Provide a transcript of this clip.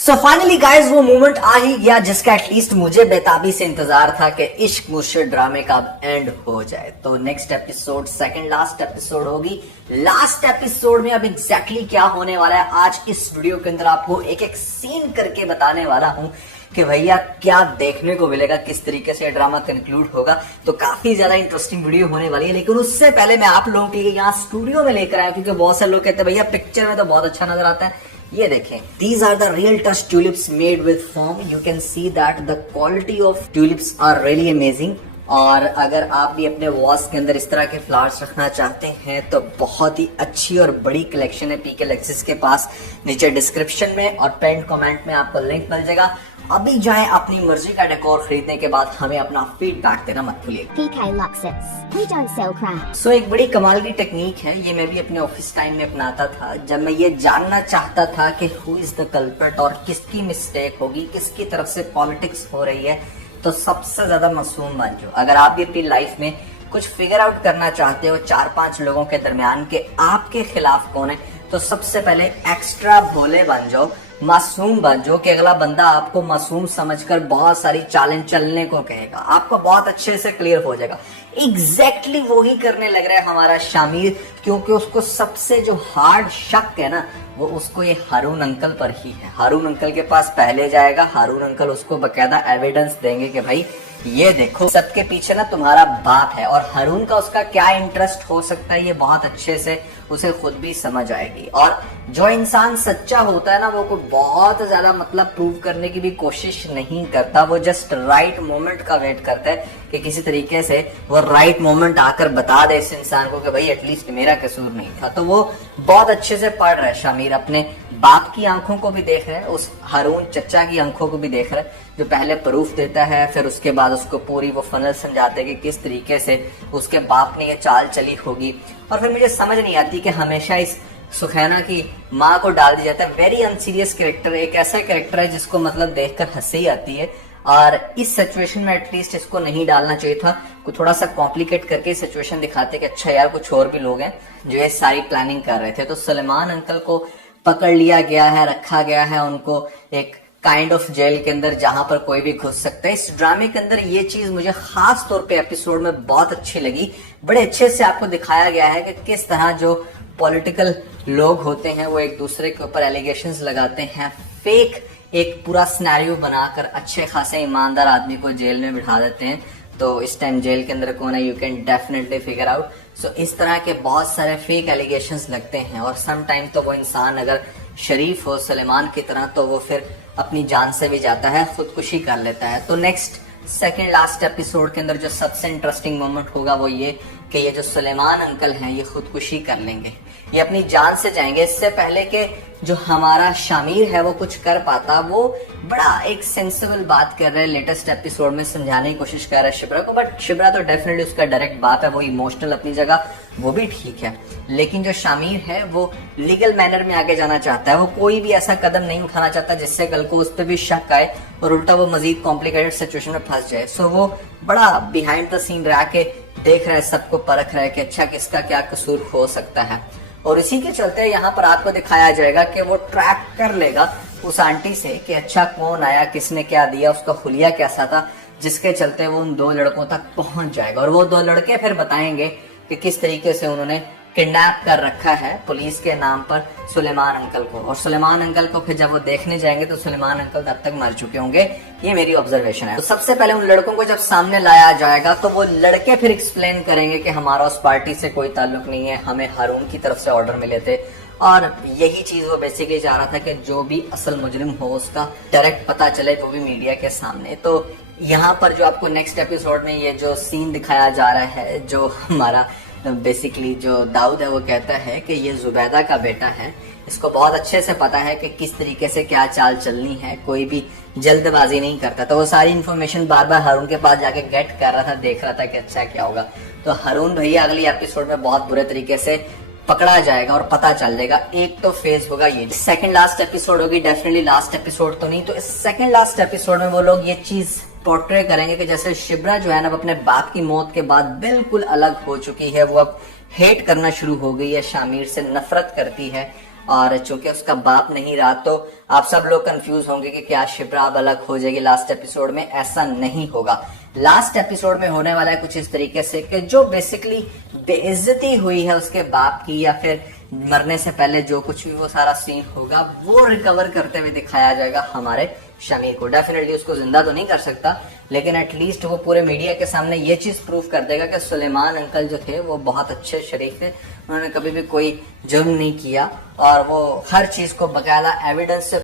So finally guys वो moment आ ही गया जिसका एटलीस्ट मुझे बेताबी से इंतजार था कि इश्क मुझसे ड्रामे का अब एंड हो जाए। तो next episode second last episode होगी। लास्ट एपिसोड में अब एग्जैक्टली क्या होने वाला है आज इस वीडियो के अंदर आपको एक एक सीन करके बताने वाला हूं कि भैया क्या देखने को मिलेगा, किस तरीके से ड्रामा कंक्लूड होगा। तो काफी ज्यादा इंटरेस्टिंग वीडियो होने वाली है, लेकिन उससे पहले मैं आप लोगों के लिए यहाँ स्टूडियो में लेकर आया क्योंकि बहुत सारे लोग कहते हैं भैया पिक्चर में तो बहुत अच्छा नजर आता है। ये देखें, these are the real touch tulips made with foam. You can see that the quality of tulips are really amazing. और अगर आप भी अपने वॉल्स के अंदर इस तरह के फ्लावर्स रखना चाहते हैं तो बहुत ही अच्छी और बड़ी कलेक्शन है पीके लेक्सिस के पास। नीचे डिस्क्रिप्शन में और पेंट कमेंट में आपको लिंक मिल जाएगा। अभी जाएं, अपनी मर्जी का डेकोर खरीदने के बाद हमें अपना फीडबैक देना मत भूलिएगा। PK Luxus. We don't sell crap. सो एक बड़ी कमाल की टेक्निक है, ये मैं भी अपने ऑफिस टाइम में अपनाता था जब मैं ये जानना चाहता था कि हु इज द कल्प्रिट और किसकी मिस्टेक होगी, किसकी तरफ से पॉलिटिक्स हो रही है। तो सबसे ज्यादा मासूम बन जाओ। अगर आप भी अपनी लाइफ में कुछ फिगर आउट करना चाहते हो 4-5 लोगों के दरमियान के आपके खिलाफ कौन है, तो सबसे पहले एक्स्ट्रा भोले बन जाओ, मासूम बन जाओ कि अगला बंदा आपको मासूम समझकर बहुत सारी चालें चलने को कहेगा, आपको बहुत अच्छे से क्लियर हो जाएगा। एग्जैक्टली वो ही करने लग रहा है हमारा शामिर, क्योंकि उसको सबसे जो हार्ड शक है ना वो उसको ये हारून अंकल पर ही है। हारून अंकल के पास पहले जाएगा, हारून अंकल उसको बकायदा एविडेंस देंगे कि भाई ये देखो सबके पीछे ना तुम्हारा बाप है। और हारून का उसका क्या इंटरेस्ट हो सकता है ये बहुत अच्छे से उसे खुद भी समझ आएगी। और जो इंसान सच्चा होता है ना वो कोई बहुत ज्यादा मतलब प्रूव करने की भी कोशिश नहीं करता, वो जस्ट राइट मोमेंट का वेट करता है कि किसी तरीके से वो राइट मोमेंट आकर बता दे इस इंसान को कि भाई एटलीस्ट मेरा कसूर नहीं था। तो वो बहुत अच्छे से पढ़ रहा है शामिर, अपने बाप की आंखों को भी देख रहा है, उस हारून चचा की आंखों को भी देख रहा है जो पहले प्रूफ देता है, फिर उसके बाद उसको पूरी वो फनल समझाते हैं कि किस तरीके से उसके बाप ने ये चाल चली होगी। और फिर मुझे समझ नहीं आती कि हमेशा इस सुखैना की माँ को डाल दिया जाता है। वेरी अनसीरियस कैरेक्टर, एक ऐसा कैरेक्टर है जिसको मतलब देखकर हंसी आती है। और इस सिचुएशन में एटलीस्ट इसको नहीं डालना चाहिए था, कुछ थोड़ा सा कॉम्प्लिकेट करके सिचुएशन दिखाते कि अच्छा यार कुछ और भी लोग हैं जो ये सारी प्लानिंग कर रहे थे। तो सुलेमान अंकल को पकड़ लिया गया है, रखा गया है उनको एक काइंड ऑफ जेल के अंदर जहां पर कोई भी घुस सकता है। इस ड्रामे के अंदर ये चीज मुझे खास तौर पे एपिसोड में बहुत अच्छी लगी। बड़े अच्छे से आपको दिखाया गया है कि किस तरह जो पॉलिटिकल लोग होते हैं वो एक दूसरे के ऊपर एलिगेशंस लगाते हैं, फेक एक पूरा सिनेरियो बनाकर अच्छे खासे ईमानदार आदमी को जेल में बिठा देते हैं। तो इस टाइम जेल के अंदर कौन है you can definitely figure out. So इस तरह के बहुत सारे फेक एलिगेशंस लगते हैं और सम टाइम तो वो इंसान अगर शरीफ हो सुलेमान की तरह तो वो फिर अपनी जान से भी जाता है, खुदकुशी कर लेता है। तो नेक्स्ट सेकेंड लास्ट एपिसोड के अंदर जो सबसे इंटरेस्टिंग मोमेंट होगा वो ये कि ये जो सुलेमान अंकल हैं ये खुदकुशी कर लेंगे, ये अपनी जान से जाएंगे। इससे पहले कि जो हमारा शामिर है वो कुछ कर पाता, वो बड़ा एक सेंसिबल बात कर रहे हैं लेटेस्ट एपिसोड में, समझाने की कोशिश कर रहा है शिब्रा को। बट शिब्रा तो डेफिनेटली उसका डायरेक्ट बात है, वो इमोशनल अपनी जगह वो भी ठीक है, लेकिन जो शामिर है वो लीगल मैनर में आगे जाना चाहता है। वो कोई भी ऐसा कदम नहीं उठाना चाहता जिससे कल को उस पर भी शक आए और उल्टा वो मजीद कॉम्प्लिकेटेड सिचुएशन में फंस जाए। सो वो बड़ा बिहाइंड द सीन रह के देख रहा है, सबको परख रहा है कि अच्छा किसका क्या कसूर हो सकता है। और इसी के चलते यहाँ पर आपको दिखाया जाएगा कि वो ट्रैक कर लेगा उस आंटी से कि अच्छा कौन आया, किसने क्या दिया, उसका हुलिया कैसा था, जिसके चलते वो उन 2 लड़कों तक पहुंच जाएगा। और वो 2 लड़के फिर बताएंगे कि किस तरीके से उन्होंने किडनैप कर रखा है पुलिस के नाम पर सुलेमान अंकल को। और सुलेमान अंकल को फिर जब वो देखने जाएंगे तो सुलेमान अंकल तब तक मर चुके होंगे, ये मेरी ऑब्जर्वेशन है। तो सबसे पहले उन लड़कों को जब सामने लाया जाएगा तो वो लड़के फिर एक्सप्लेन करेंगे कि हमारा उस पार्टी से कोई ताल्लुक नहीं है, हमें हारून की तरफ से ऑर्डर मिले थे। और यही चीज वो बेसिकली चाह रहा था कि जो भी असल मुजरिम हो उसका डायरेक्ट पता चले, वो भी मीडिया के सामने। तो यहाँ पर जो आपको नेक्स्ट एपिसोड में ये जो सीन दिखाया जा रहा है, जो हमारा बेसिकली जो दाऊद है वो कहता है कि ये जुबैदा का बेटा है, इसको बहुत अच्छे से पता है कि किस तरीके से क्या चाल चलनी है, कोई भी जल्दबाजी नहीं करता। तो वो सारी इन्फॉर्मेशन बार बार हारून के पास जाके गेट कर रहा था, देख रहा था कि अच्छा क्या होगा। तो हारून भैया अगली एपिसोड में बहुत बुरे तरीके से पकड़ा जाएगा और पता चल जाएगा। एक तो फेज होगा ये, सेकंड लास्ट एपिसोड होगी, डेफिनेटली लास्ट एपिसोड तो नहीं। तो इस सेकंड लास्ट एपिसोड में वो लोग ये चीज पोर्ट्रे करेंगे कि जैसे शिब्रा जो है ना अपने बाप की मौत के बाद बिल्कुल अलग हो चुकी है, वो अब हेट करना शुरू हो गई है, शामिर से नफरत करती है और चूंकि उसका बाप नहीं रहा तो आप सब लोग कंफ्यूज होंगे कि क्या शिप्रा अब अलग हो जाएगी लास्ट एपिसोड में। ऐसा नहीं होगा। लास्ट एपिसोड में होने वाला है कुछ इस तरीके से कि जो बेसिकली बेइज्जती हुई है उसके बाप की या फिर मरने से पहले जो कुछ भी वो सारा सीन होगा वो रिकवर करते हुए दिखाया जाएगा हमारे शमी को। डेफिनेटली उसको जिंदा तो नहीं कर सकता, लेकिन एटलीस्ट वो पूरे मीडिया के सामने ये चीज प्रूव कर देगा कि सुलेमान अंकल जो थे वो बहुत अच्छे शरीफ थे, उन्होंने कभी भी कोई जुर्म नहीं किया और वो हर चीज को बकायदा एविडेंस से